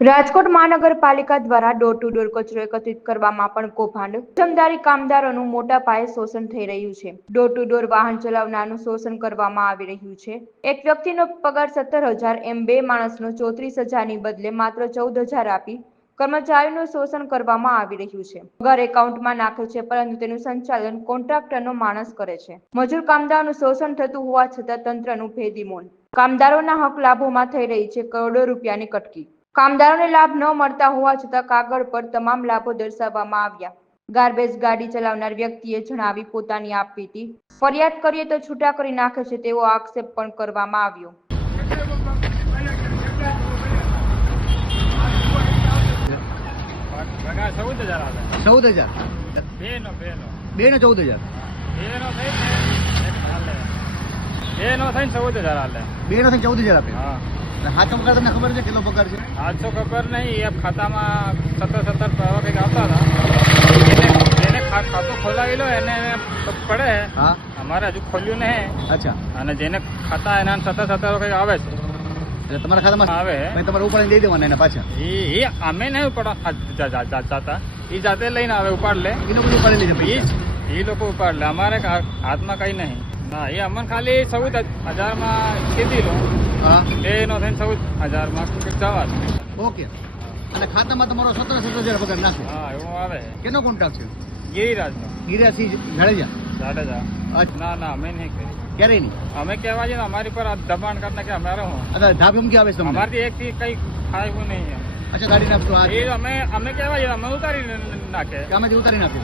રાજકોટ મહાનગરપાલિકા દ્વારા door to door કચરો એકત્રિત કરવામાં પણ કૌભાંડ. જમદારી કામદારોનું મોટા પાયે શોષણ થઈ રહ્યું છે. ડોર ટુ ડોર વાહન ચલાવનારનું શોષણ કરવામાં આવી રહ્યું છે. એક વ્યક્તિનો પગાર સત્તર હજાર, એમ બે માણસનો ચોત્રીસ હજારની બદલે માત્ર ચૌદ હજાર આપી કર્મચારીનું શોષણ કરવામાં આવી રહ્યું છે. પગાર એકાઉન્ટમાં નાખે છે, પરંતુ તેનું સંચાલન કોન્ટ્રાક્ટરનો માણસ કરે છે. મજૂર કામદારોનું શોષણ થતું હોવા છતાં તંત્રનું ભેદી મૌન કામદારોના હક લાભોમાં થઈ રહી છે કરોડો રૂપિયાની કટકી. કામદારોને લાભ ન મળતા હોવા છતાં કાગળ પર તમામ લાભો દર્શાવવામાં આવ્યા. ગાર્બેજ ગાડી ચલાવનાર વ્યક્તિએ જણાવી પોતાની આપવીતી ફરિયાદ કરીએ તો છૂટા કરી નાખે છે તેવો આક્ષેપ પણ કરવામાં આવ્યો. ચૌદ હજાર. બે નો ચૌદ હજાર. બે નો થઈને ચૌદ હજાર આપે. હા કકર તમને ખબર છે કેટલો પગાર છે? હાથો ખબર નહીં એ ખાતામાં સત્તર સત્તર પૈસા કંઈક આવતા હતા. એને ખાતું ખોલાવી લો એને પડે. હા. અમારે હજુ ખોલ્યું નહીં. અચ્છા. અને જેને ખાતા એના સત્તર સત્તર કંઈક આવે છે. એટલે તમારા ખાતામાં આવે. તમારે ઉપાડીને દઈ દેવાના એના પાછા. એ એ અમે નહીં ઉપાડ જાતા. એ જાતે લઈને આવે ઉપાડ લે. એનો બધું ઉપાડી એ પૈસા. એ લોકો ઉપાડ લે. અમારે હાથમાં કઈ નહીં. ના એ અમને ખાલી ચૌદ હજારમાં કીધી લો. હા. બે નો થઈને ચૌદ હજારમાં જવા દો. ઓકે. અને ખાતામાં તમારો સત્તર સત્તર હજાર પગાર નાખો. હા એવું આવે. કેનો કોન્ટ્રાક્ટ છે? ગિરિરાજનો. ગિરિરાજથી જાડેજા? જાડેજા. ના ના અમે નહીં કરી. ક્યારેય નહીં? અમે કહેવા જઈએ અમારી પર આ દબાણ કરીને કે અમારે હું અચ્છા કે આવે છે અમારથી એક થી કઈ એવું નહીં અચ્છા ગાડી નાખતો એ અમે અમે કહેવા જઈએ અમે ઉતારી નાખે. આમાંથી ઉતારી નાખે